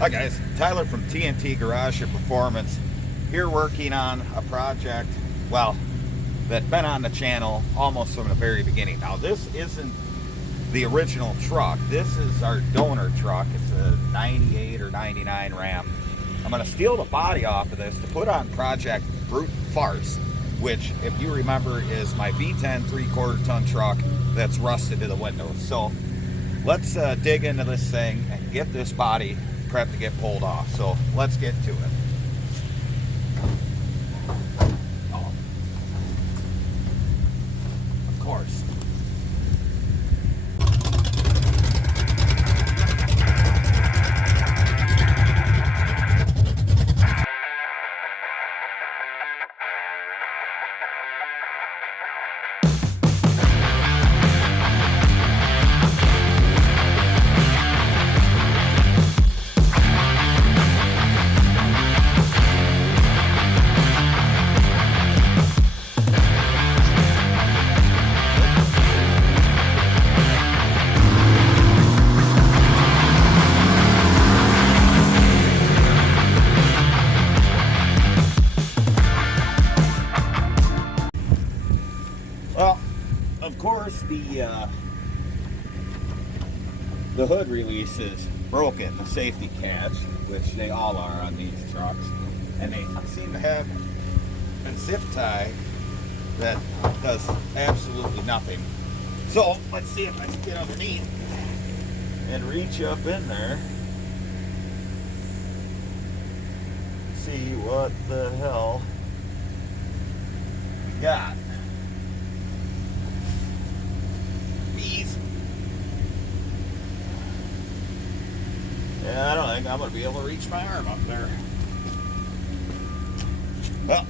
Hi guys, Tyler from T.N.T. Garage and Performance here working on a project, well, that's been on the channel almost from the very beginning. Now this isn't the original truck. This is our donor truck. It's a 98 or 99 Ram. I'm going to steal the body off of this to put on Project Brute Farce, which, if you remember, is my V10 3/4 ton truck that's rusted to the windows. So let's dig into this thing and get this body prepped to get pulled off. So let's get to it. Oh, of course. Well, of course, the hood release is broken, the safety catch, which they all are on these trucks, and they seem to have a zip tie that does absolutely nothing. So let's see if I can get underneath and reach up in there, see what the hell we got. Yeah, I don't think I'm going to be able to reach my arm up there. Well,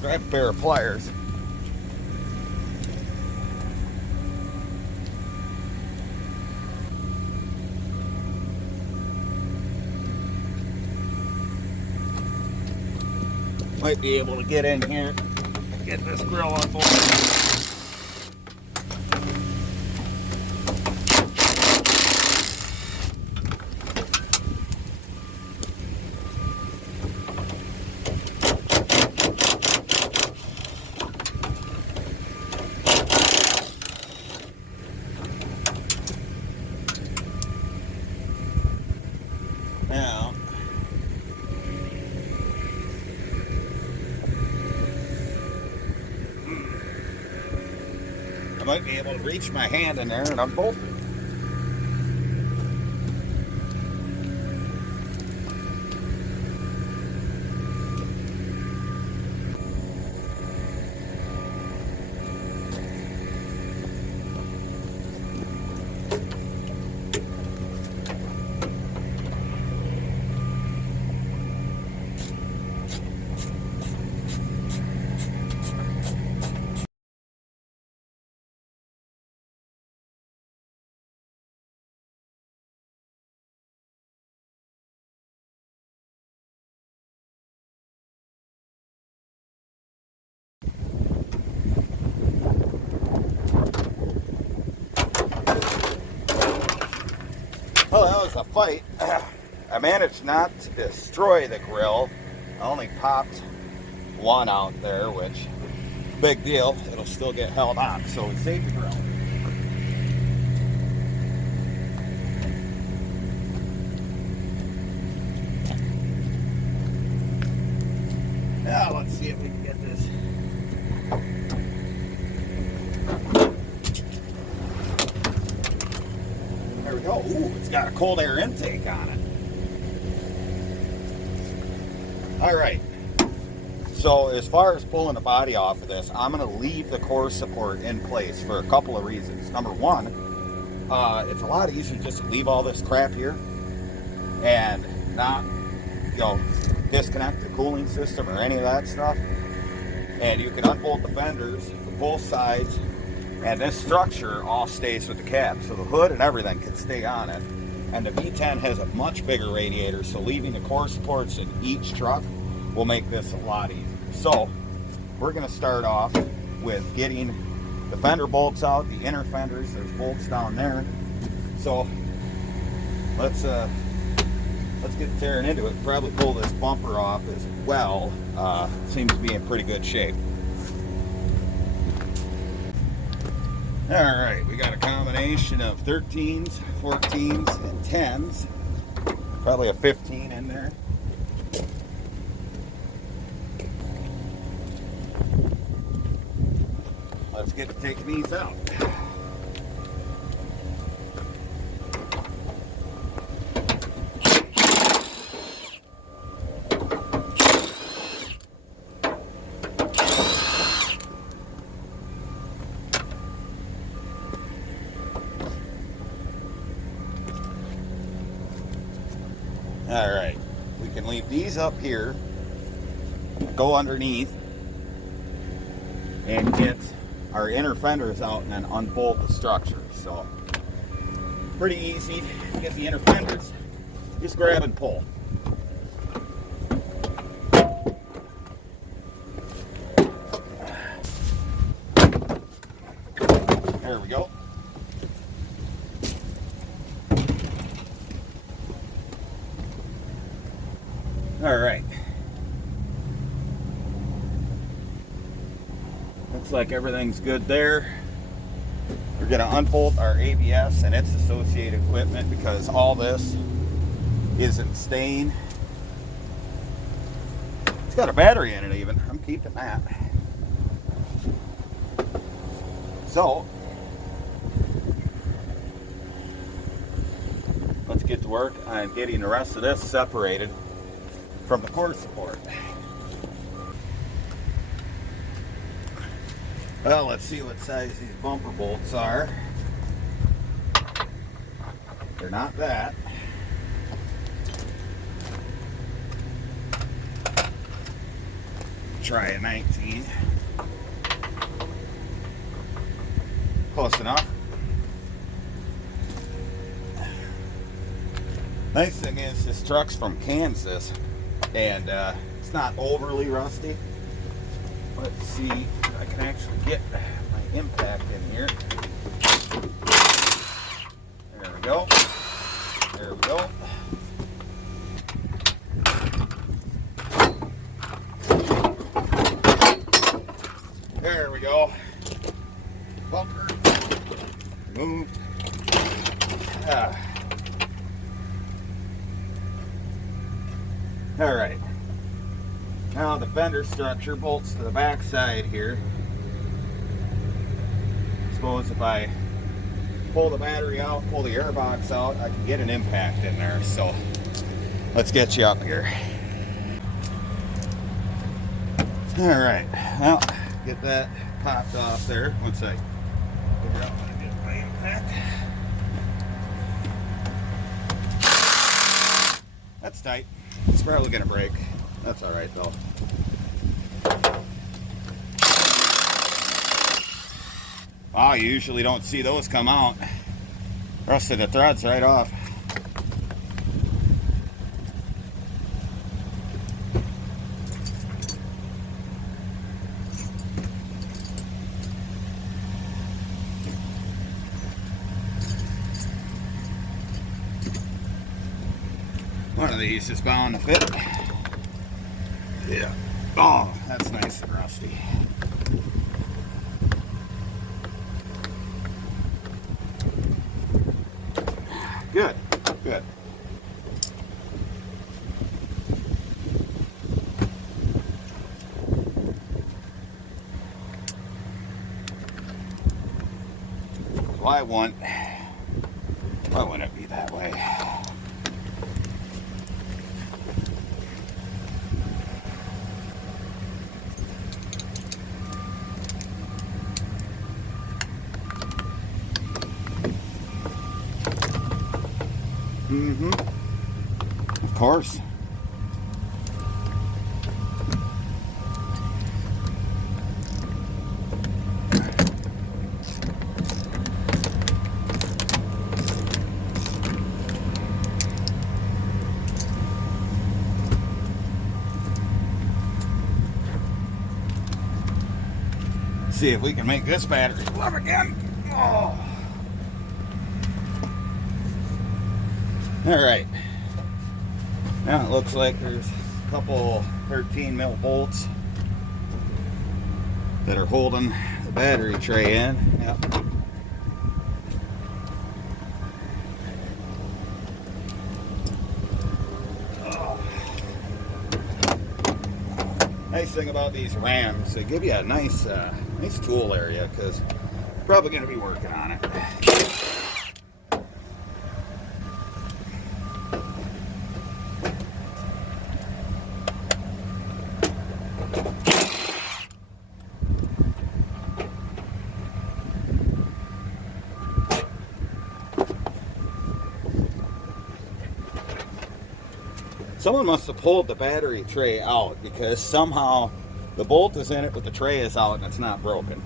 grab a pair of pliers. Might be able to get in here and get this grill on board. Now, I might be able to reach my hand in there and unbolt it. Well, that was a fight. I managed not to destroy the grill. I only popped one out there, which, big deal. It'll still get held on, so we saved the grill. Now, let's see if we can get this. There we go. Ooh, it's got a cold air intake on it. All right. So as far as pulling the body off of this, I'm going to leave the core support in place for a couple of reasons. Number one, it's a lot easier just to leave all this crap here and not, disconnect the cooling system or any of that stuff. And you can unbolt the fenders from both sides, and this structure all stays with the cab, so the hood and everything can stay on it. And the V10 has a much bigger radiator, so leaving the core supports in each truck will make this a lot easier. So we're going to start off with getting the fender bolts out, the inner fenders. There's bolts down there. So let's let's get tearing into it. Probably pull this bumper off as well. Seems to be in pretty good shape. All right, we got a combination of 13s, 14s, and 10s. Probably a 15 in there. Let's get to taking these out. All right, we can leave these up here, go underneath, and get our inner fenders out and then unbolt the structure. So, pretty easy to get the inner fenders. Just grab and pull. There we go. All right. Looks like everything's good there. We're going to unbolt our ABS and its associated equipment because all this isn't staying. It's got a battery in it even. I'm keeping that. So, let's get to work on getting the rest of this separated from the core support. Well, let's see what size these bumper bolts are. They're not that. Try a 19. Close enough. Nice thing is this truck's from Kansas and it's not overly rusty. Let's see if I can actually get my impact in here. There we go. There we go. There we go. Bumper removed. All right. Now the fender structure bolts to the back side here. Suppose if I pull the battery out, pull the airbox out, I can get an impact in there. So let's get you up here. All right. Well, get that popped off there once I figure out how to get my impact. That's tight. It's probably gonna break. That's all right though. Wow, you usually don't see those come out. Rusted the threads right off. One of these is bound to fit. Yeah. Oh, that's nice and rusty. Good, good. Why wouldn't it be that way? Of course. See if we can make this battery love again. Oh. All right. Now it looks like there's a couple 13 mil bolts that are holding the battery tray in. Yep. Nice thing about these Rams, they give you a nice tool area because you're probably going to be working on it. Someone must have pulled the battery tray out because somehow the bolt is in it, but the tray is out and it's not broken.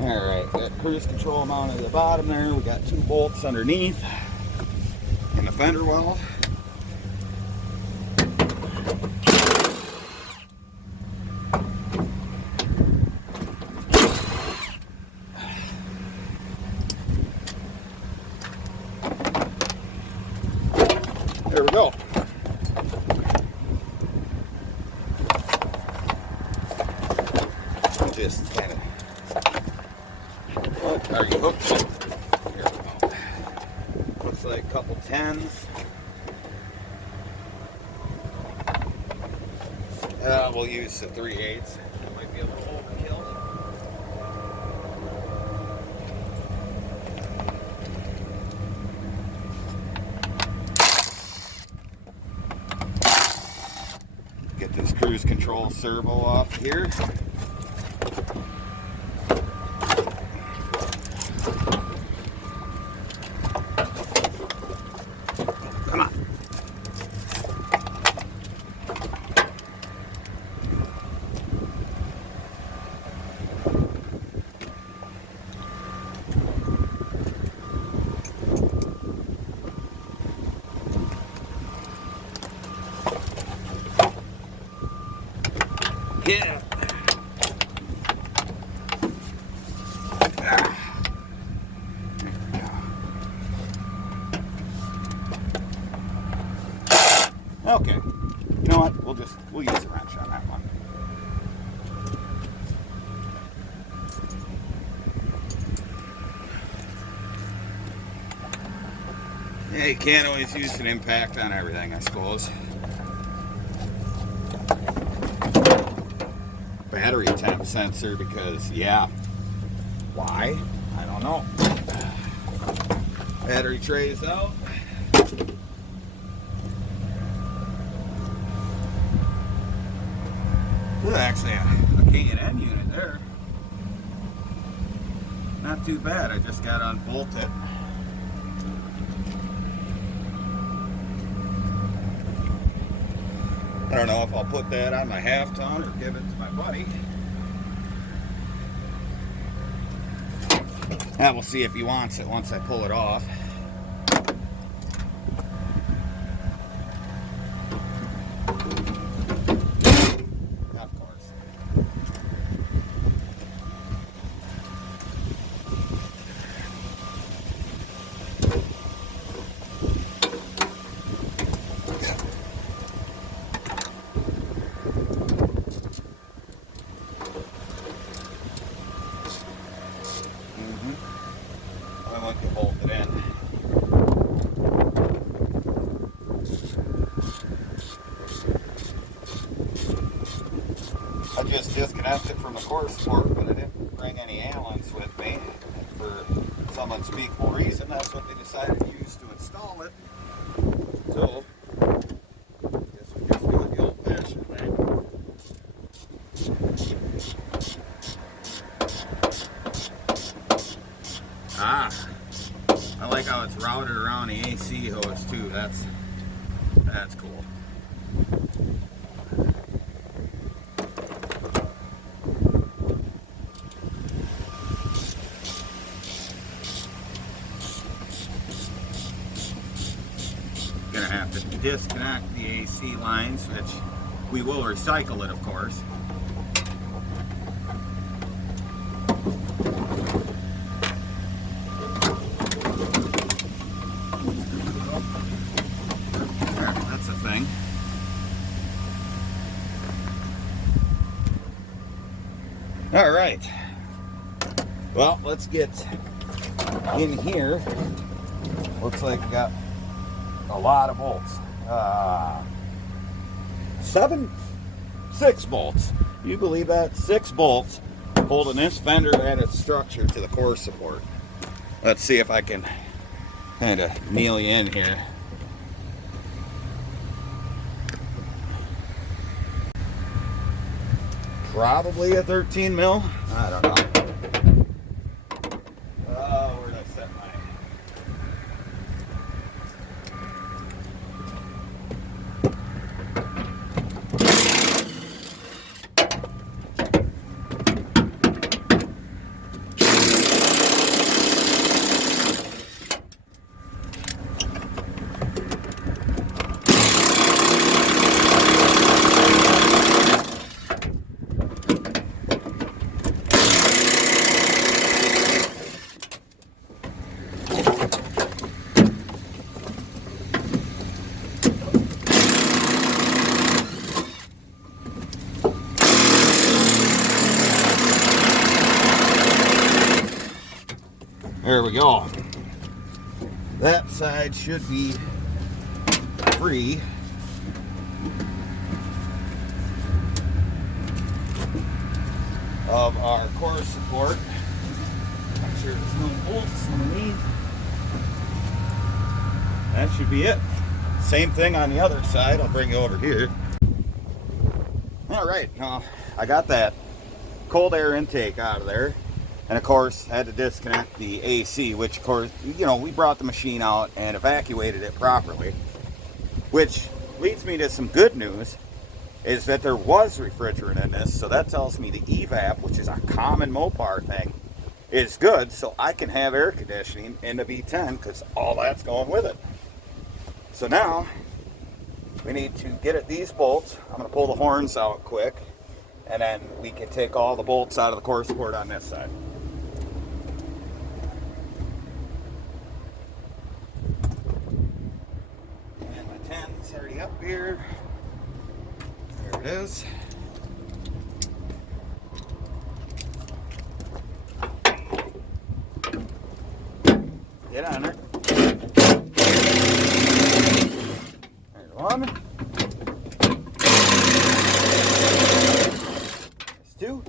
Alright, got cruise control mounted at the bottom there. We got 2 bolts underneath in the fender well. There we go. Just kind of. Oh, are you hooked? Here we go. Looks like a couple 10s. We'll use the 3/8. That might be a little overkill. Get this cruise control servo off here. Come on. Yeah. Okay. You know what? We'll use a wrench on that one. Yeah, you can't always use an impact on everything, I suppose. Battery temp sensor because, yeah, why? I don't know. Battery trays out. This is actually a T.N.T unit there. Not too bad. I just got unbolted. I don't know if I'll put that on my half ton or give it to my buddy. We'll see if he wants it once I pull it off. Of course. I want to bolt it in. I just disconnected from the core support, but I didn't bring any Allens with me. And for some unspeakable reason, that's what they decided to use to install it. So, I guess we're just doing the old-fashioned way. I like how it's routed around the AC hose too. That's cool. Gonna have to disconnect the AC lines, which we will recycle it, of course. There, that's a thing. All right. Well, let's get in here. Looks like we got a lot of bolts. 6 bolts. You believe that? 6 bolts holding this fender and its structure to the core support. Let's see if I can kind of kneel you in here. Probably a 13 mil. I don't know. Where did I set mine? There we go. That side should be free. Of our core support. Make sure there's no bolts underneath. That should be it. Same thing on the other side. I'll bring you over here. All right, now I got that cold air intake out of there. And of course, had to disconnect the AC, which of course, you know, we brought the machine out and evacuated it properly. Which leads me to some good news, is that there was refrigerant in this. So that tells me the evap, which is a common Mopar thing, is good. So I can have air conditioning in the V10 because all that's going with it. So now, we need to get at these bolts. I'm going to pull the horns out quick. And then we can take all the bolts out of the core support on this side. And my 10's already up here. There it is. Get on her. There's one. There's 2.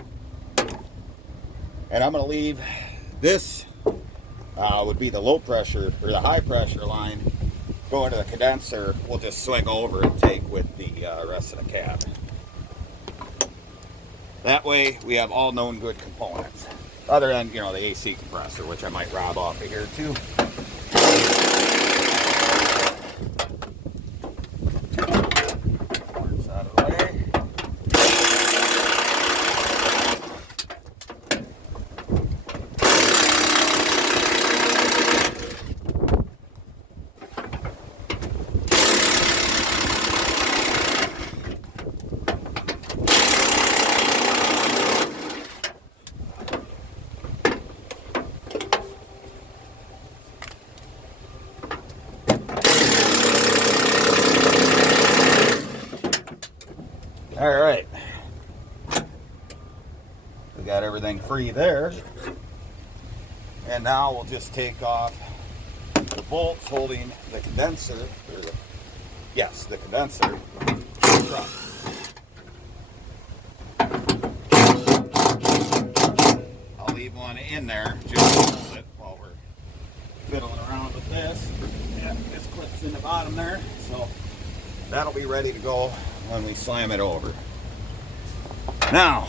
And I'm going to leave this, would be the low pressure or the high pressure line going to the condenser. We'll just swing over and take with the rest of the cab. That way we have all known good components. Other than, you know, the AC compressor, which I might rob off of here too. Parts out of the way. All right, we got everything free there, and now we'll just take off the bolts holding the condenser, or the condenser. I'll leave one in there just to hold it while we're fiddling around with this. Yeah, this clips in the bottom there, so that'll be ready to go when we slam it over. Now,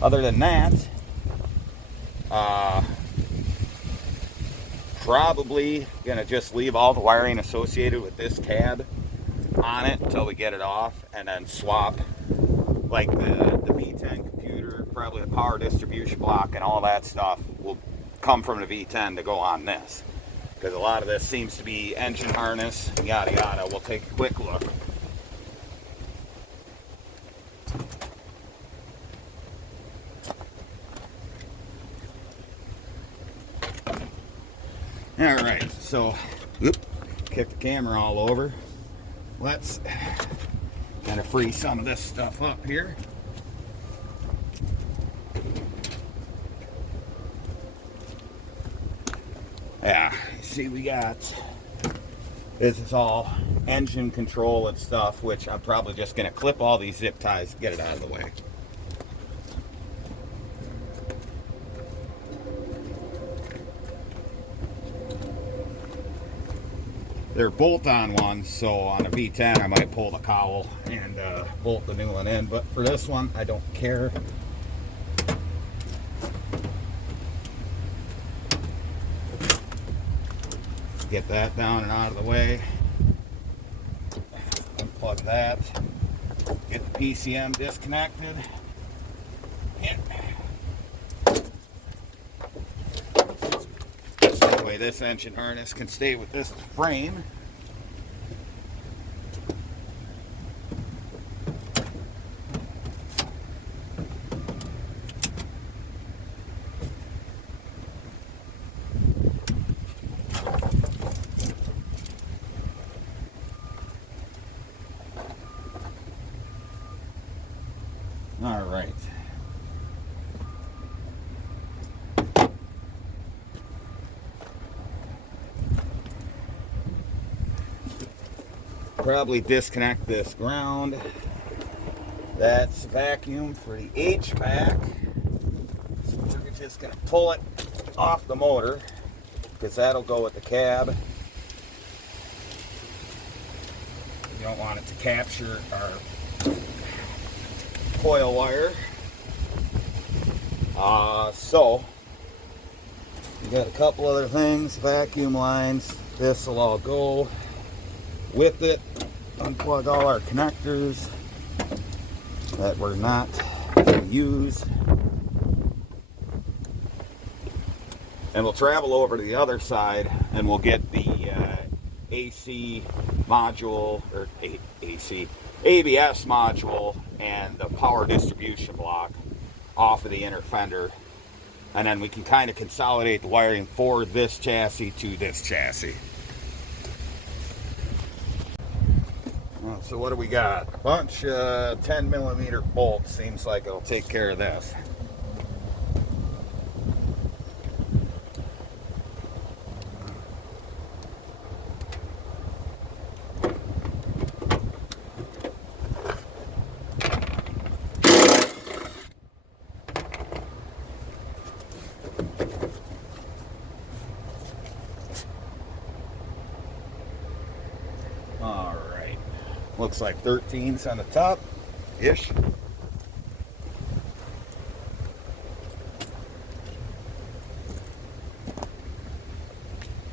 other than that, probably gonna just leave all the wiring associated with this cab on it until we get it off, and then swap like the V10 computer, probably the power distribution block and all that stuff will come from the V10 to go on this, because a lot of this seems to be engine harness, yada yada. We'll take a quick look. All right, so, whoop, kick the camera all over. Let's kind of free some of this stuff up here. Yeah, see, we got, this is all engine control and stuff, which I'm probably just going to clip all these zip ties and get it out of the way. They're bolt-on ones, so on a V10 I might pull the cowl and bolt the new one in, but for this one I don't care. Get that down and out of the way. Unplug that. Get the PCM disconnected. That way this engine harness can stay with this frame. All right. Probably disconnect this ground. That's vacuum for the HVAC. So we're just gonna pull it off the motor because that'll go with the cab. We don't want it to capture our coil wire. So we got a couple other things, vacuum lines. This will all go with it. Unplug all our connectors that we're not going to use. And we'll travel over to the other side and we'll get the AC module, or ABS module and the power distribution block off of the inner fender. And then we can kind of consolidate the wiring for this chassis to this chassis. So what do we got? A bunch of 10mm bolts. Seems like it'll take care of this. All right. Looks like 13's on the top-ish.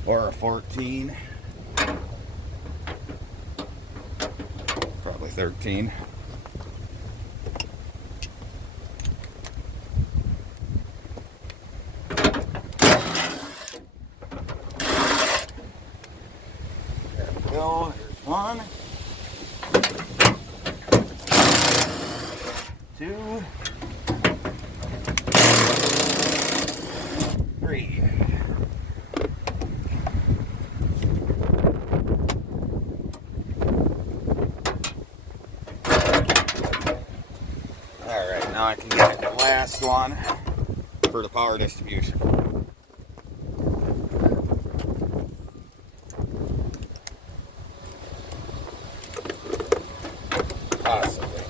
Or a 14. Probably 13. There we go. Here's one. 2, 3. All right, now I can get the last one for the power distribution. Possibly.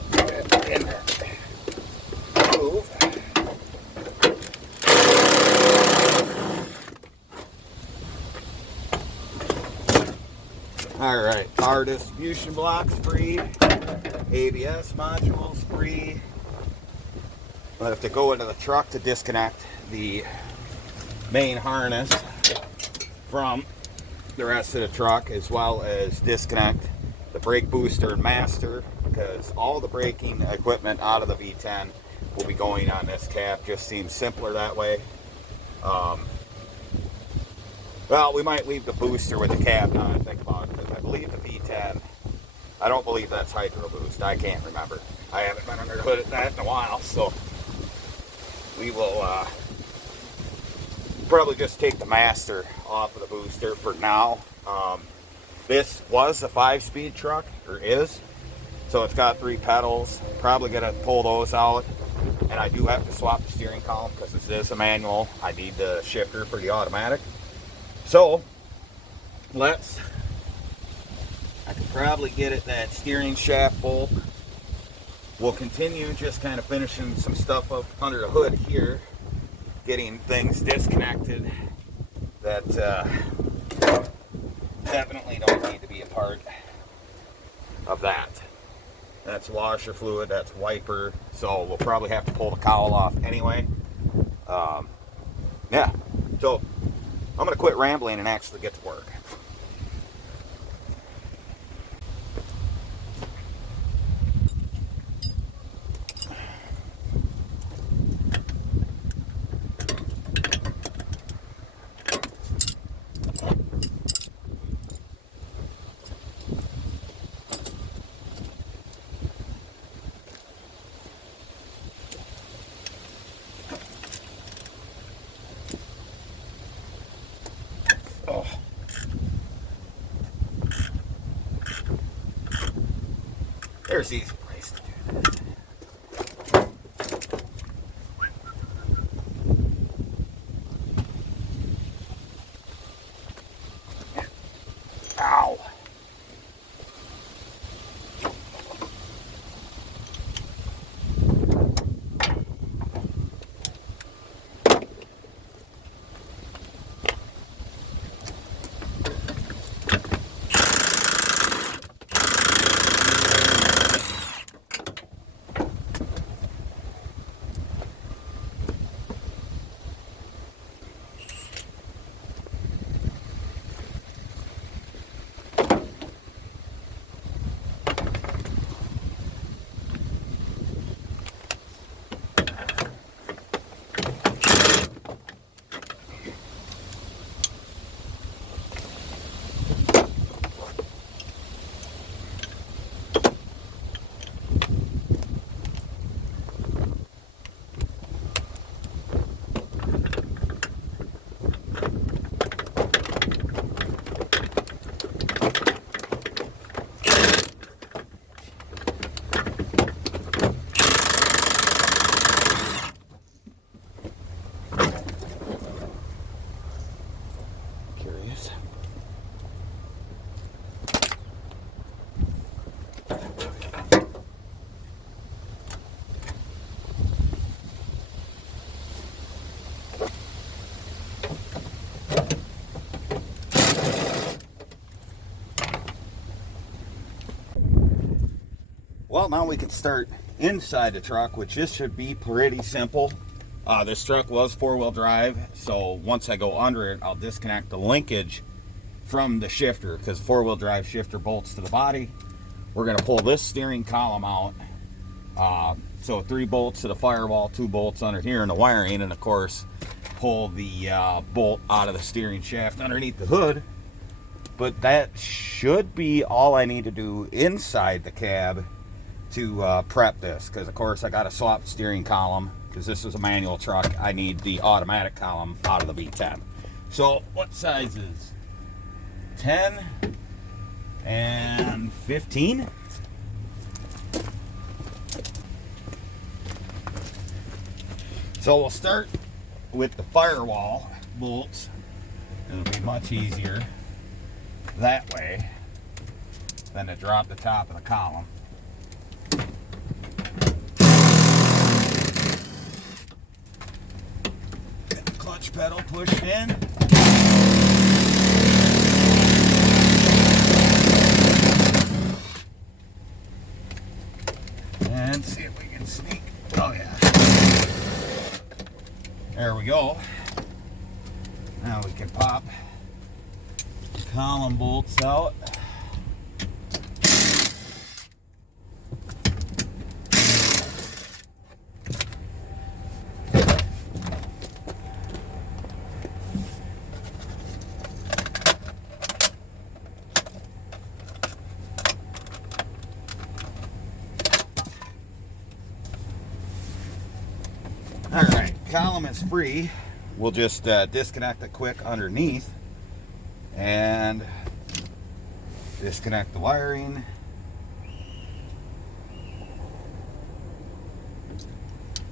In there. Move. All right, power distribution blocks free, ABS modules free. But I have to go into the truck to disconnect the main harness from the rest of the truck, as well as disconnect the brake booster and master, because all the braking equipment out of the V10 will be going on this cab. Just seems simpler that way. Well, we might leave the booster with the cab now I think about it, because I believe the V10, I don't believe that's Hydro Boost. I can't remember. I haven't been under the hood at that in a while, so we will probably just take the master off of the booster for now. This was a 5-speed truck, or is, so it's got 3 pedals. Probably gonna pull those out, and I do have to swap the steering column because this is a manual. I need the shifter for the automatic. So I could probably get at that steering shaft bolt. We'll continue just kind of finishing some stuff up under the hood here, getting things disconnected that definitely don't need to be a part of that. That's washer fluid, that's wiper, so we'll probably have to pull the cowl off anyway. Yeah, so I'm going to quit rambling and actually get to work. Oh. There's the easy place to do that. Ow. Well, now we can start inside the truck, which this should be pretty simple. This truck was 4-wheel drive, so once I go under it, I'll disconnect the linkage from the shifter, because 4-wheel drive shifter bolts to the body. We're going to pull this steering column out. So 3 bolts to the firewall, 2 bolts under here in the wiring, and of course pull the bolt out of the steering shaft underneath the hood. But that should be all I need to do inside the cab to prep this, because of course I got to swap the steering column, because this is a manual truck. I need the automatic column out of the V10. So what sizes? 10 and 15. So we'll start with the firewall bolts. It'll be much easier that way than to drop the top of the column. Get the clutch pedal pushed in. And see if we can sneak. Oh yeah. There we go. Now we can pop the column bolts out. All right, column is free. we'll just disconnect it quick underneath and disconnect the wiring.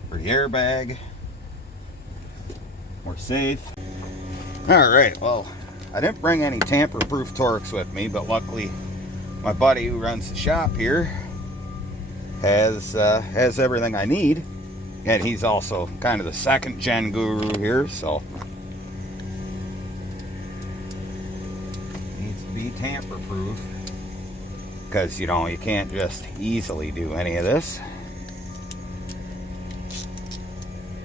For the airbag, we're safe. All right, well, I didn't bring any tamper-proof Torx with me, but luckily my buddy who runs the shop here has everything I need, and he's also kind of the second gen guru here, so needs to be tamper-proof because, you know, you can't just easily do any of this.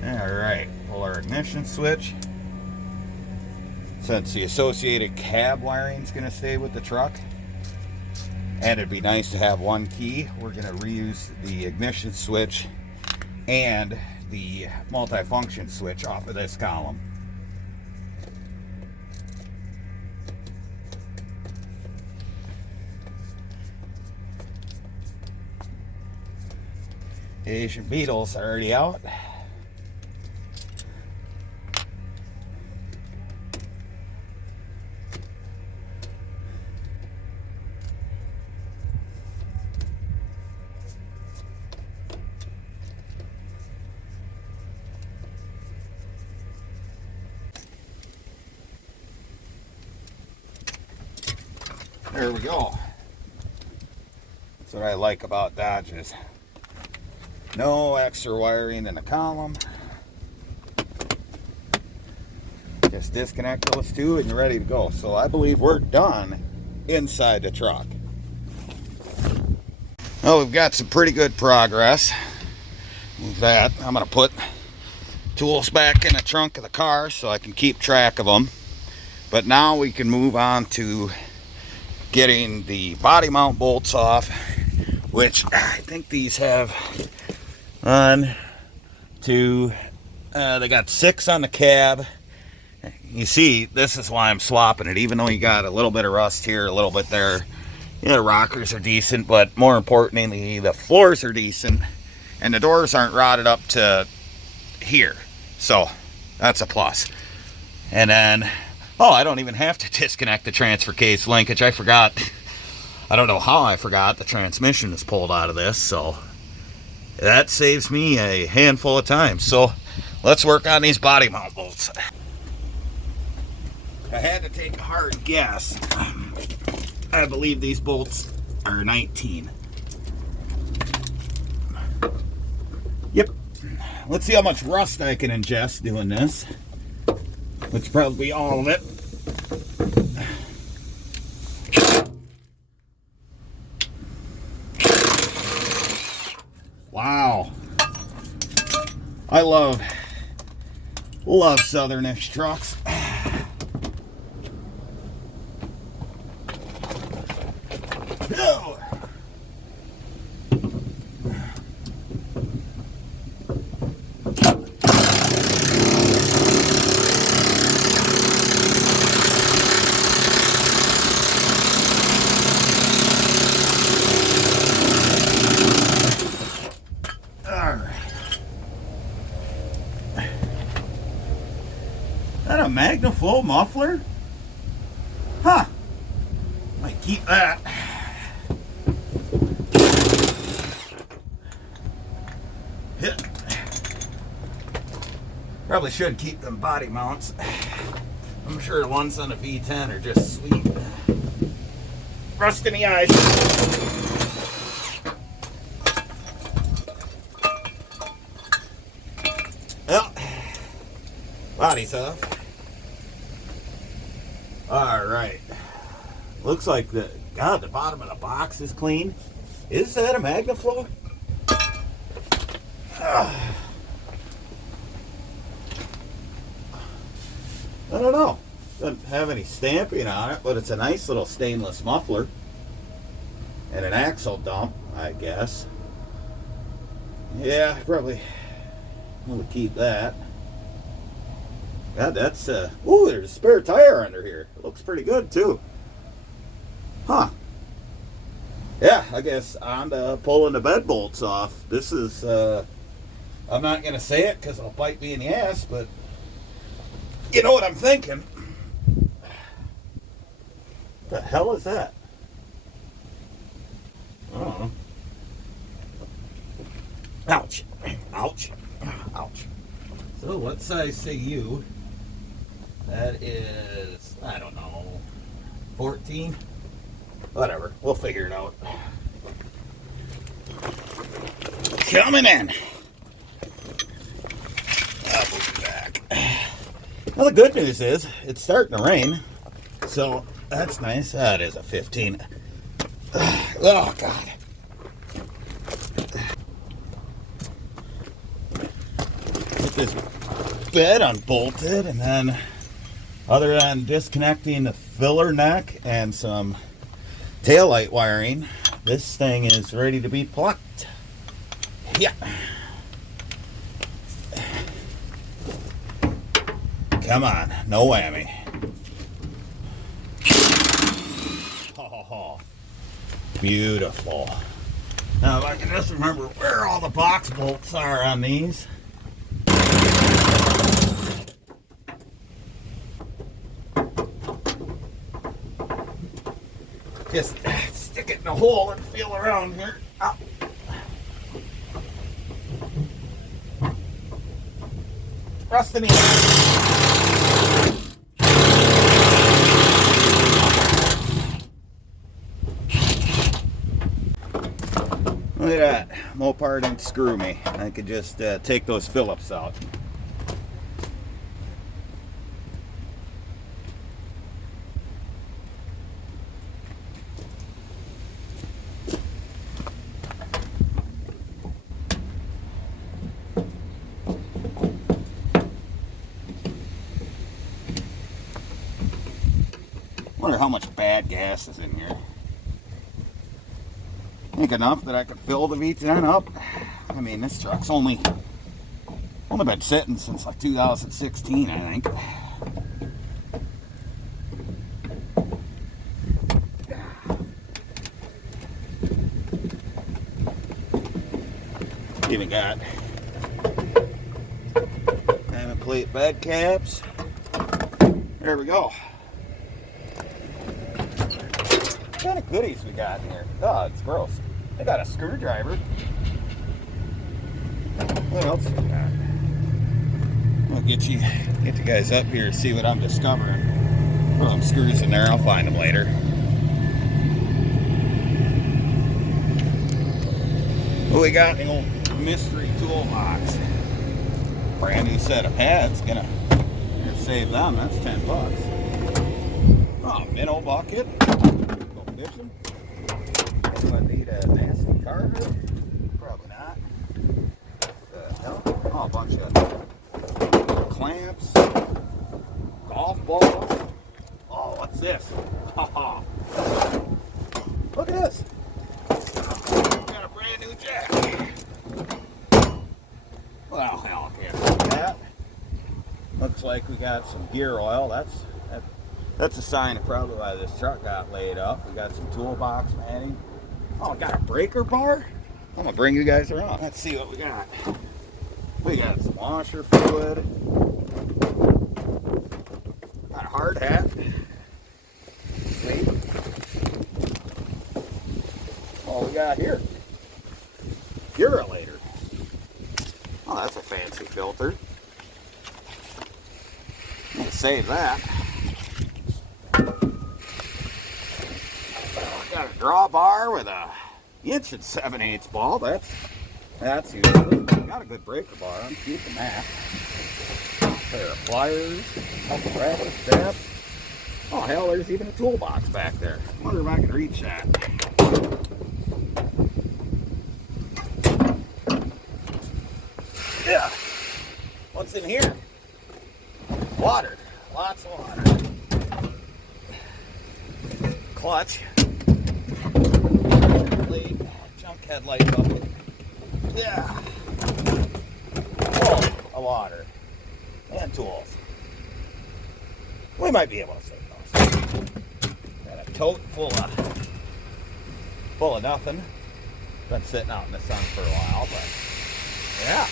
All right, pull our ignition switch. Since the associated cab wiring is going to stay with the truck, and it'd be nice to have one key, we're going to reuse the ignition switch and the multifunction switch off of this column. The Asian beetles are already out. There we go. That's what I like about Dodge, is no extra wiring in the column. Just disconnect those two and you're ready to go. So I believe we're done inside the truck. Well, we've got some pretty good progress with that. I'm going to put tools back in the trunk of the car so I can keep track of them. But now we can move on to getting the body mount bolts off, which I think these have they got 6 on the cab. You see, this is why I'm swapping it, even though you got a little bit of rust here, a little bit there. Yeah, the rockers are decent, but more importantly, the floors are decent, and the doors aren't rotted up to here, so that's a plus. And then, oh, I don't even have to disconnect the transfer case linkage. I forgot. I don't know how I forgot the transmission is pulled out of this, so that saves me a handful of time. So let's work on these body mount bolts. I had to take a hard guess. I believe these bolts are 19. Yep. Let's see how much rust I can ingest doing this. Which probably be all of it. Wow. I love Southernish trucks. That a MagnaFlow muffler? Huh. Might keep that. Probably should keep them body mounts. I'm sure the ones on the V10 are just sweet. Rust in the eyes. Well, body's off. All right. Looks like the bottom of the box is clean. Is that a MagnaFlow? I don't know. Doesn't have any stamping on it, but it's a nice little stainless muffler. And an axle dump, I guess. Yeah, probably we'll keep that. God, that's ooh, there's a spare tire under here. It looks pretty good too. Huh. Yeah, I guess on to pulling the bed bolts off. This is I'm not gonna say it because it'll bite me in the ass, but You know what I'm thinking? What the hell is that? I don't know. Ouch. Ouch. Ouch. So what size say you? That is, I don't know, 14? Whatever. We'll figure it out. Coming in. I'll move it back. Well, the good news is it's starting to rain. So that's nice. That is a 15. Oh, God. Get this bed unbolted, and then other than disconnecting the filler neck and some taillight wiring, this thing is ready to be plucked. Yeah. Come on, no whammy. Oh, beautiful. Now, if I can just remember where all the box bolts are on these. Just stick it in a hole and feel around here. Oh. Rusting in. Look at that. Mopar didn't screw me. I could just take those Phillips out. Wonder how much bad gas is in here. I think enough that I could fill the V10 up. I mean, this truck's only been sitting since like 2016, I think. Even got diamond plate bed caps. There we go. What kind of goodies we got in here? Oh, it's gross. They got a screwdriver. What else we got? I'll get you guys up here to see what I'm discovering. Put some screws in there. I'll find them later. What we got in the old mystery toolbox? Brand new set of pads. Gonna save them. That's $10. Oh, minnow bucket. Go fishing. Do I need a nasty carver? Probably not. Oh, a bunch of clamps, golf balls. Oh, what's this? Look at this. Got a brand new jack. Well, hell, I can't do that. Looks like we got some gear oil. That's a sign of probably why this truck got laid up. We got some toolbox matting. Oh, we got a breaker bar. I'm gonna bring you guys around. Let's see what we got. We got some washer fluid. Got a hard hat. Sweet. What we got here? Urolator. Oh, that's a fancy filter. I'm gonna save that. Got a drawbar with a 1 7/8 ball. That's useful. Got a good breaker bar. I'm keeping that. A pair of pliers, a couple ratchet straps. Oh hell, there's even a toolbox back there. I wonder if I can reach that. Yeah. What's in here? Water. Lots of water. Clutch. Junk headlight bucket. Yeah. Oh, a water. And tools. We might be able to save those. Got a tote full of nothing. Been sitting out in the sun for a while, but yeah.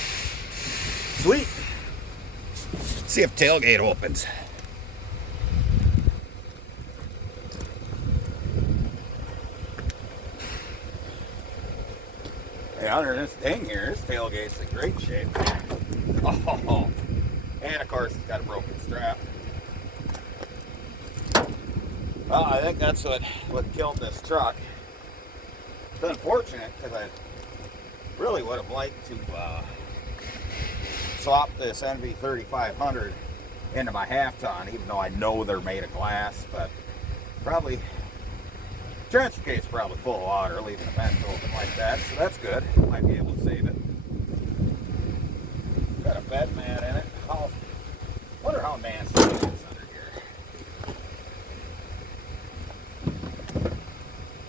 Sweet. See if tailgate opens. Yeah, under this thing here, this tailgate's in great shape. Oh, and of course it's got a broken strap. Well, I think that's what killed this truck. It's unfortunate because I really would have liked to swap this NV 3500 into my half ton, even though I know they're made of glass, but probably transfer case probably full of water, leaving the vent open like that, so that's good. Might be able to save it. Got a bed mat in it. Wonder how nasty it is under here.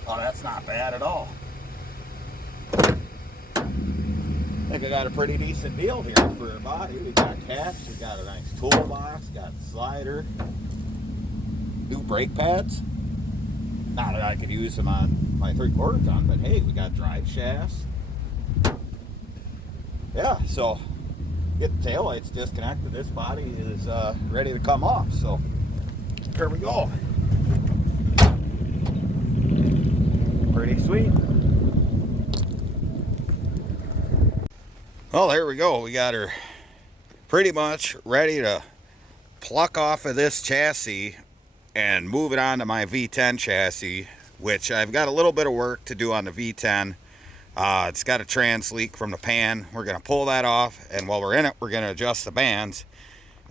Oh, that's not bad at all. I think I got a pretty decent deal here for a body. We got caps, we got a nice toolbox, got a slider, new brake pads. Not that I could use them on my 3/4 ton, but hey, we got drive shafts. Yeah, so get the taillights disconnected. This body is ready to come off. So here we go. Pretty sweet. Well, there we go. We got her pretty much ready to pluck off of this chassis and move it on to my V10 chassis, which I've got a little bit of work to do on the V10. It's got a trans leak from the pan. We're going to pull that off, and while we're in it, we're going to adjust the bands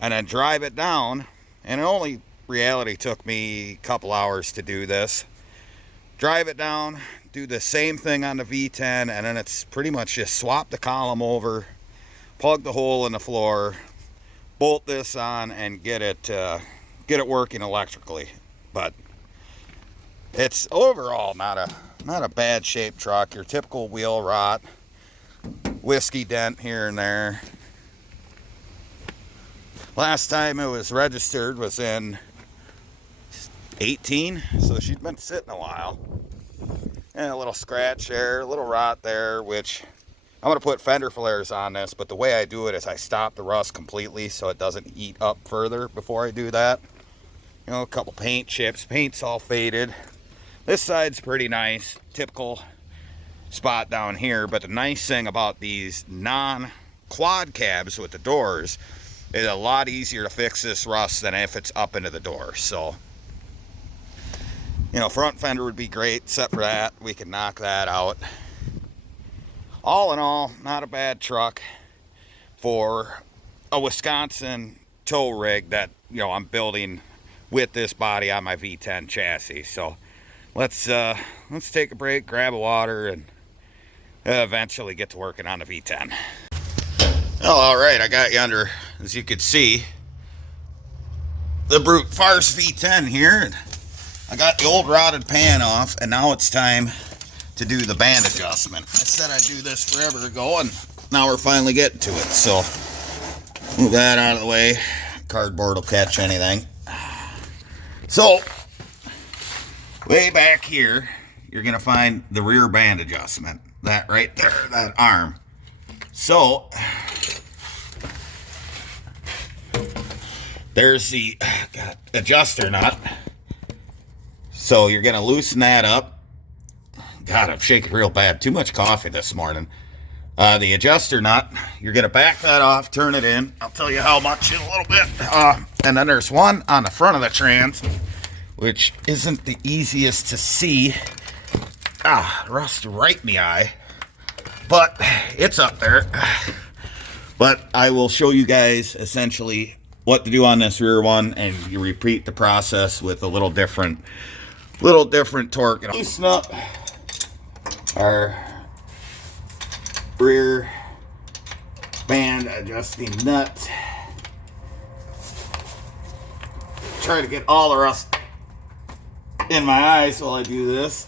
and then drive it down. And it only reality took me a couple hours to do this. Drive it down, do the same thing on the V10, and then it's pretty much just swap the column over, plug the hole in the floor, bolt this on, and get it working electrically. But it's overall not a bad shaped truck. Your typical wheel rot, whiskey dent here and there. Last time it was registered was in 18, so she'd been sitting a while. And a little scratch there, a little rot there, which I'm going to put fender flares on this, but the way I do it is I stop the rust completely so it doesn't eat up further before I do that. You know, a couple paint chips, paint's all faded. This side's pretty nice, typical spot down here, but the nice thing about these non-quad cabs with the doors is a lot easier to fix this rust than if it's up into the door. So, you know, front fender would be great, except for that. We can knock that out. All in all, not a bad truck for a Wisconsin tow rig that, you know, I'm building with this body on my V10 chassis. So let's take a break, grab a water, and eventually get to working on the V10. Well, all right, I got you under, as you could see, the Brute Farce V10 here. I got the old rotted pan off, and now it's time to do the band adjustment. I said I'd do this forever ago, and now we're finally getting to it. So move that out of the way. Cardboard will catch anything. So way back here, you're gonna find the rear band adjustment. That right there, that arm. So there's the adjuster nut. So you're gonna loosen that up. God, I'm shaking real bad. Too much coffee this morning. The adjuster nut, you're gonna back that off, turn it in. I'll tell you how much in a little bit. And then there's one on the front of the trans, which isn't the easiest to see. Rust right in the eye. But it's up there. But I will show you guys essentially what to do on this rear one, and you repeat the process with a little different torque. And loosen up our rear band adjusting nut. Try to get all the rust in my eyes while I do this.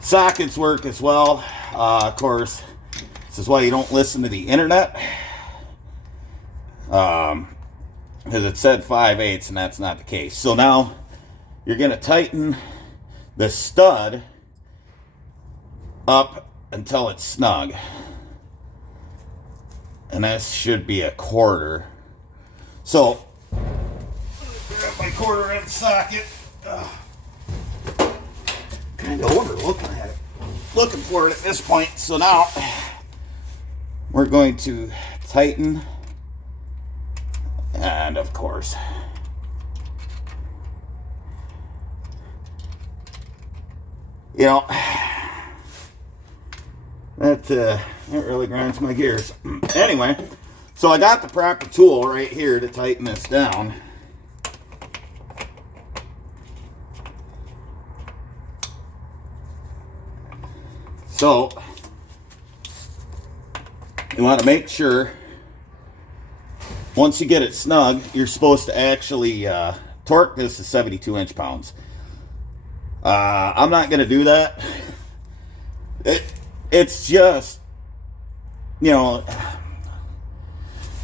Sockets work as well. Of course, this is why you don't listen to the internet. Because it said 5/8 and that's not the case. So now you're going to tighten the stud up until it's snug. And this should be 1/4. So, grab my quarter-inch socket. Kind of overlooking at it. Looking for it at this point. So now, we're going to tighten. And of course, you know, that really grinds my gears. Anyway, so I got the proper tool right here to tighten this down. So, you want to make sure, once you get it snug, you're supposed to actually torque this to 72 inch-pounds. I'm not going to do that. It's just, you know,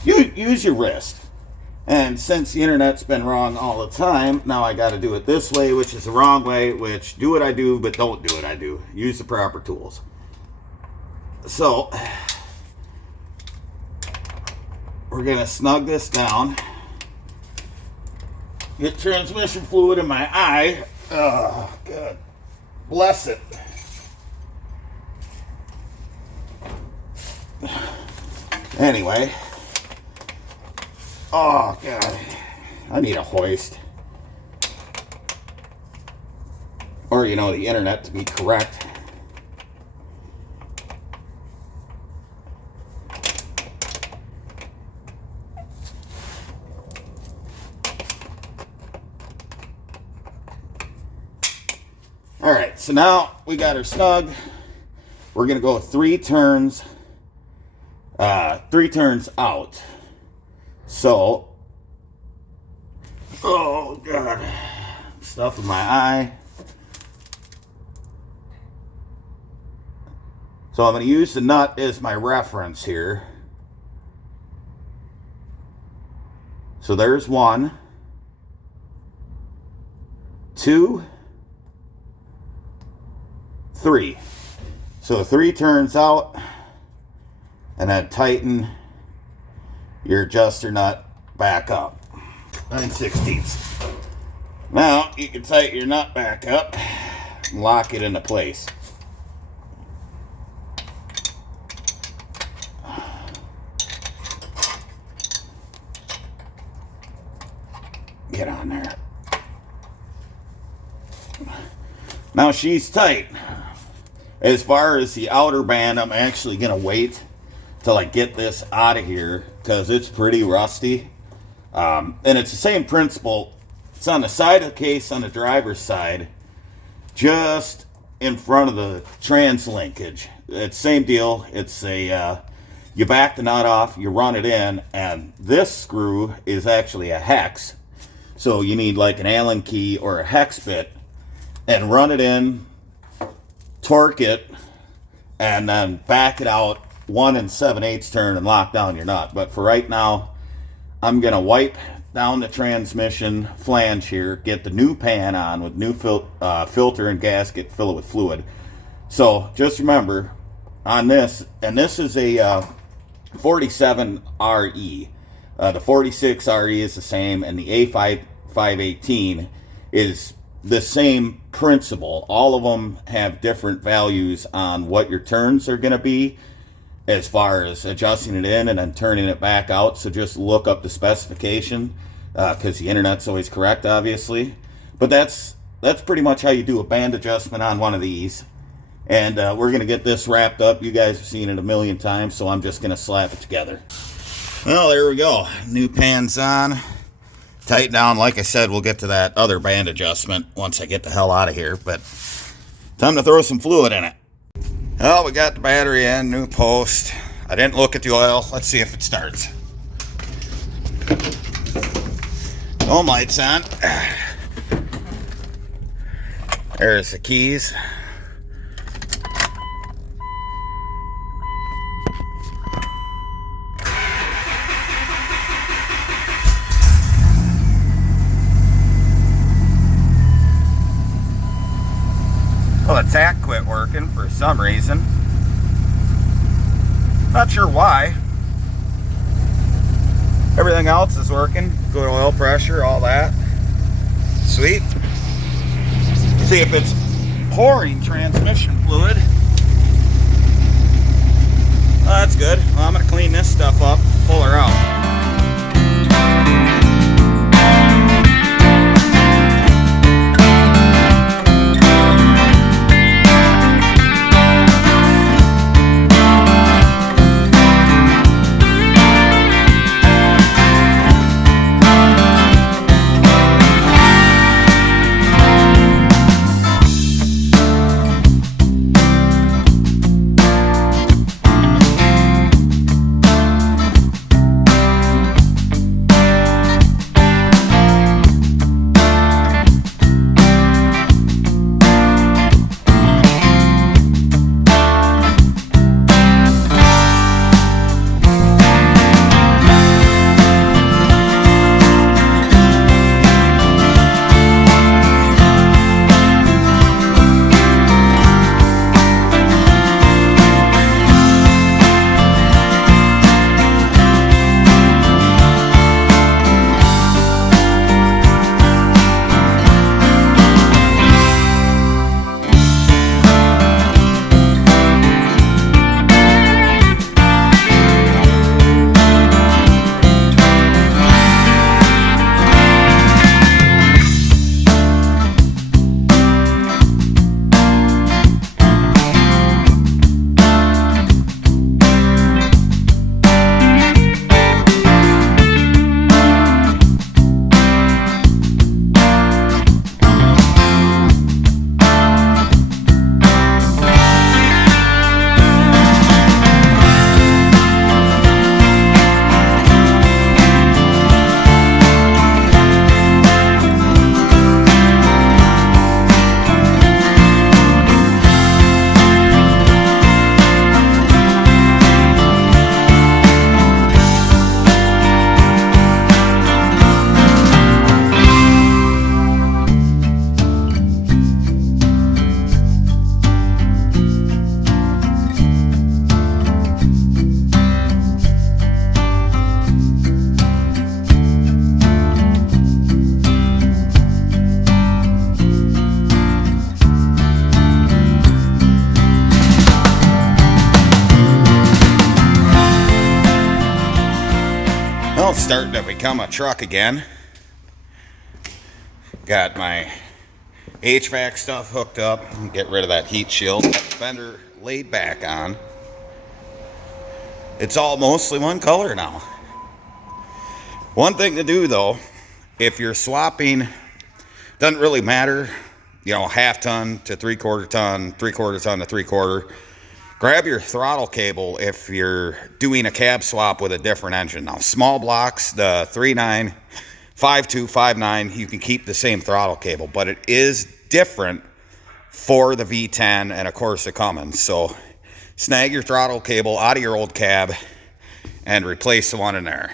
you use your wrist. And since the internet's been wrong all the time, now I got to do it this way, which is the wrong way, which do what I do, but don't do what I do. Use the proper tools. So, we're going to snug this down. Get transmission fluid in my eye. Oh, God bless it. Anyway. Oh, God. I need a hoist. Or, you know, the internet to be correct. Alright, so now we got her snug. We're going to go 3 turns. 3 turns out. So, oh God, stuff in my eye. So I'm going to use the nut as my reference here. So there's 1, 2, 3. So 3 turns out, and then tighten your adjuster nut back up. 9/16. Now you can tighten your nut back up and lock it into place. Get on there. Now she's tight. As far as the outer band, I'm actually going to wait till I get this out of here because it's pretty rusty. And it's the same principle. It's on the side of the case on the driver's side, just in front of the trans linkage. It's same deal. It's a, you back the nut off, you run it in, and this screw is actually a hex. So you need like an Allen key or a hex bit and run it in, torque it, and then back it out 1 7/8 turn and lock down your nut. But for right now, I'm going to wipe down the transmission flange here, get the new pan on with new filter and gasket, fill it with fluid. So just remember on this, and this is a 47 RE. The 46 RE is the same, and the A518 is the same principle. All of them have different values on what your turns are going to be as far as adjusting it in and then turning it back out. So just look up the specification because the internet's always correct, obviously. But that's pretty much how you do a band adjustment on one of these. And we're going to get this wrapped up. You guys have seen it a million times, so I'm just going to slap it together. Well, there we go. New pan's on. Tighten down. Like I said, we'll get to that other band adjustment once I get the hell out of here. But time to throw some fluid in it. Well, we got the battery in, new post. I didn't look at the oil. Let's see if it starts. Home lights on. There's the keys. Well, the tack quit working for some reason. Not sure why. Everything else is working. Good oil pressure, all that. Sweet. See if it's pouring transmission fluid. Oh, that's good. Well, I'm going to clean this stuff up, pull her out. Well, it's starting to become a truck again. Got my HVAC stuff hooked up. Get rid of that heat shield. Got the fender laid back on. It's all mostly one color now. One thing to do though, if you're swapping, doesn't really matter, you know, half ton to 3/4 ton, 3/4 ton to 3/4. Grab your throttle cable if you're doing a cab swap with a different engine. Now, small blocks, the 3.9, 5.2, 5.9, you can keep the same throttle cable, but it is different for the V10 and, of course, the Cummins. So, snag your throttle cable out of your old cab and replace the one in there.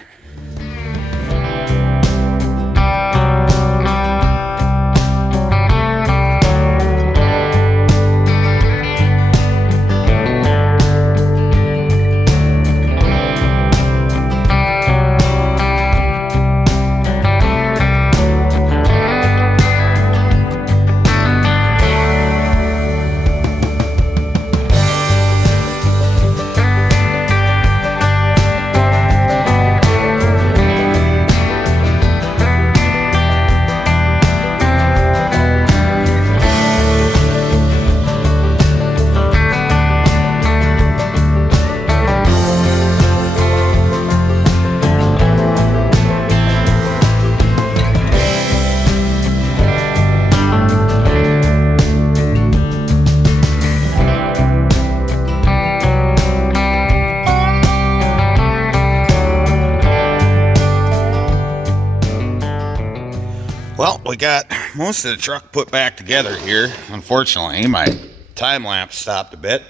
Well, we got most of the truck put back together here. Unfortunately, my time lapse stopped a bit.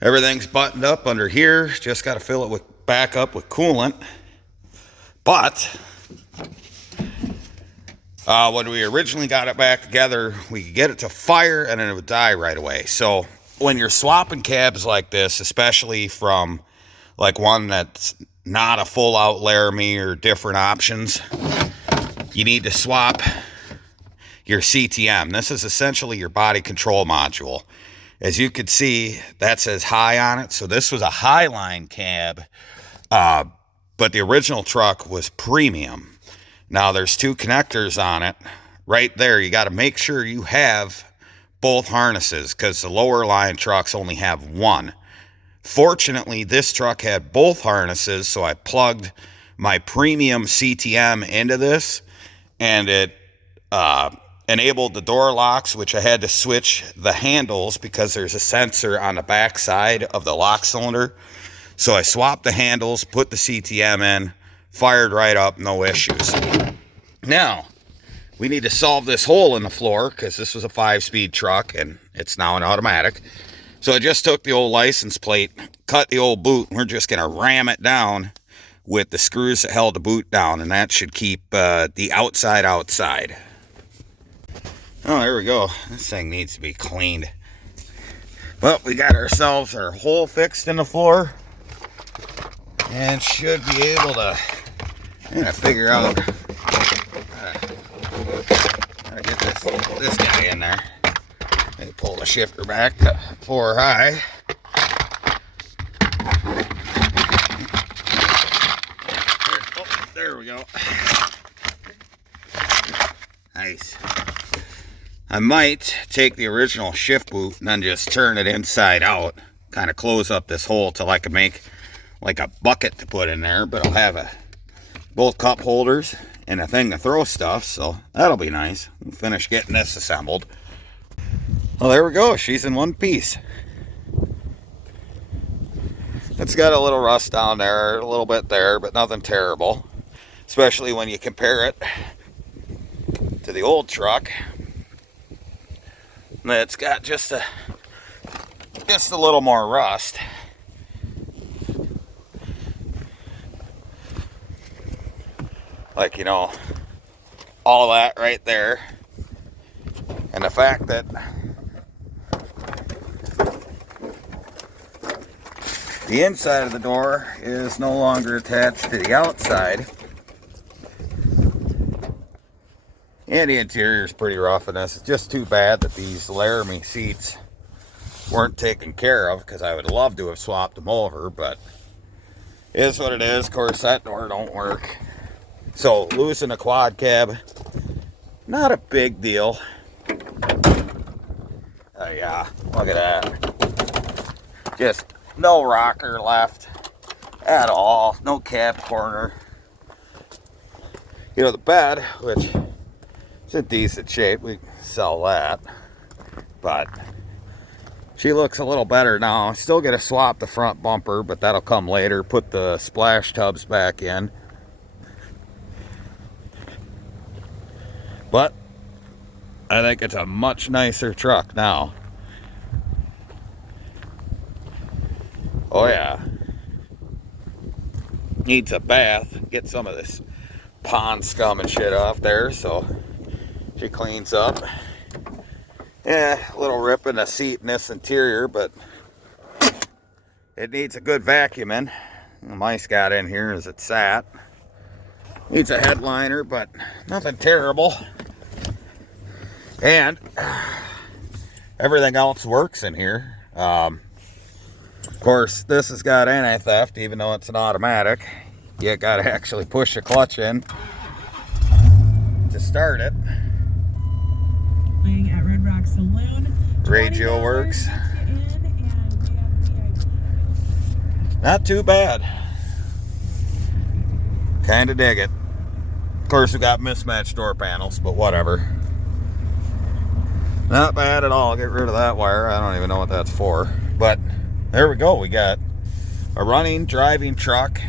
Everything's buttoned up under here. Just got to fill it back up with coolant. But when we originally got it back together, we could get it to fire and then it would die right away. So when you're swapping cabs like this, especially from like one that's not a full out Laramie or different options, you need to swap your CTM. This is essentially your body control module. As you can see, that says high on it. So this was a Highline cab, but the original truck was premium. Now there's two connectors on it. Right there, you got to make sure you have both harnesses because the lower line trucks only have one. Fortunately, this truck had both harnesses, so I plugged my premium CTM into this, and it enabled the door locks, which I had to switch the handles because there's a sensor on the back side of the lock cylinder. So I swapped the handles, put the CTM in, fired right up, no issues. Now, we need to solve this hole in the floor because this was a 5-speed truck and it's now an automatic. So I just took the old license plate, cut the old boot, and we're just going to ram it down with the screws that held the boot down, and that should keep the outside outside. Oh, there we go. This thing needs to be cleaned. Well, we got ourselves our hole fixed in the floor and should be able to figure out how to get this guy in there. Maybe pull the shifter back to 4 high. There we go. Nice. I might take the original shift boot and then just turn it inside out. Kind of close up this hole till I can make like a bucket to put in there. But I'll have both cup holders and a thing to throw stuff. So that'll be nice. We'll finish getting this assembled. Well, there we go. She's in one piece. It's got a little rust down there, a little bit there, but nothing terrible. Especially when you compare it to the old truck. It's got just a little more rust. Like, you know, all that right there. And the fact that the inside of the door is no longer attached to the outside. And the interior is pretty rough in this. It's just too bad that these Laramie seats weren't taken care of, because I would love to have swapped them over, but it is what it is. Of course, that door don't work. So losing a quad cab, not a big deal. Oh yeah, look at that. Just no rocker left at all. No cab corner. You know, the bed, which is in decent shape, we can sell that. But she looks a little better now. Still got to swap the front bumper, but that'll come later. Put the splash tubs back in. But I think it's a much nicer truck now. Oh yeah. Needs a bath. Get some of this pond scum and shit off there, so she cleans up. Yeah, a little rip in the seat in this interior, but it needs a good vacuuming. The mice got in here as it sat. Needs a headliner, but nothing terrible. And everything else works in here. Of course, this has got anti-theft, even though it's an automatic. You got to actually push the clutch in to start it. At Red Rock Saloon. Radio works. Not too bad. Kind of dig it. Of course, we got mismatched door panels, but whatever. Not bad at all. Get rid of that wire. I don't even know what that's for. But there we go. We got a running, driving truck.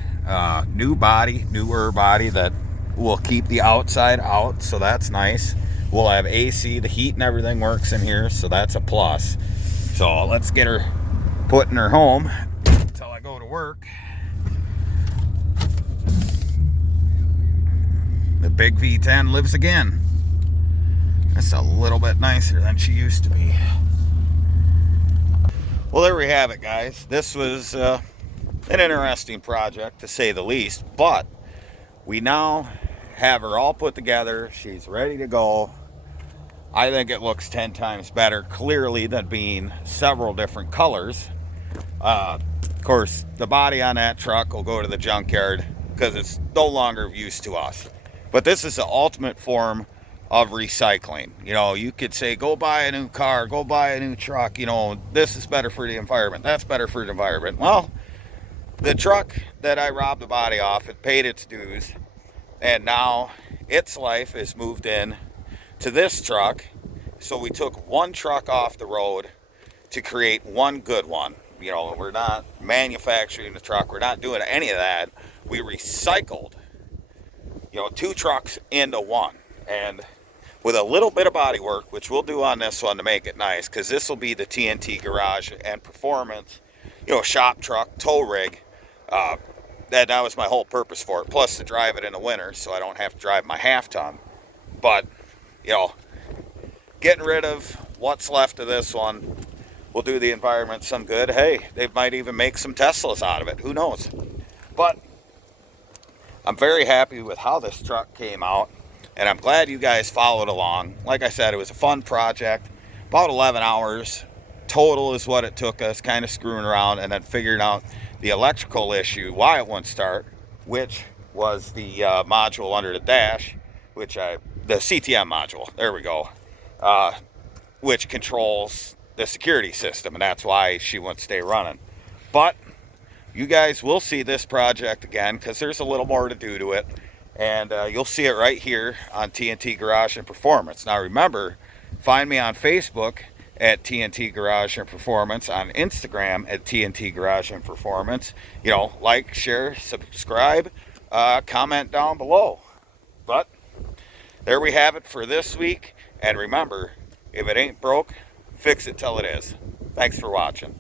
Newer body that will keep the outside out. So that's nice. We'll have AC. The heat and everything works in here. So that's a plus. So let's get her put in her home until I go to work. The big V10 lives again. It's a little bit nicer than she used to be. Well, there we have it, guys. This was an interesting project to say the least, but we now have her all put together. She's ready to go. I think it looks 10 times better, clearly, than being several different colors. Of course, the body on that truck will go to the junkyard because it's no longer of use to us. But this is the ultimate form of recycling. You know, you could say, go buy a new car, go buy a new truck. You know, this is better for the environment. That's better for the environment. Well, the truck that I robbed the body off, it paid its dues. And now its life is moved in to this truck. So we took one truck off the road to create one good one. You know, we're not manufacturing the truck. We're not doing any of that. We recycled, you know, two trucks into one. And with a little bit of body work, which we'll do on this one to make it nice, because this will be the T.N.T. garage and performance, you know, shop truck, tow rig. That was my whole purpose for it. Plus to drive it in the winter so I don't have to drive my half ton. But, you know, getting rid of what's left of this one will do the environment some good. Hey, they might even make some Teslas out of it. Who knows? But I'm very happy with how this truck came out, and I'm glad you guys followed along. Like I said, it was a fun project. About 11 hours total is what it took us, kind of screwing around and then figuring out the electrical issue, why it wouldn't start, which was the module under the dash, the CTM module, there we go, which controls the security system, and that's why she wouldn't stay running. But you guys will see this project again because there's a little more to do to it, and you'll see it right here on T.N.T. Garage and Performance. Now remember, find me on Facebook at T.N.T. Garage and Performance, on Instagram at T.N.T. Garage and Performance. You know, like, share, subscribe, comment down below. But there we have it for this week, and remember, if it ain't broke, fix it till it is. Thanks for watching.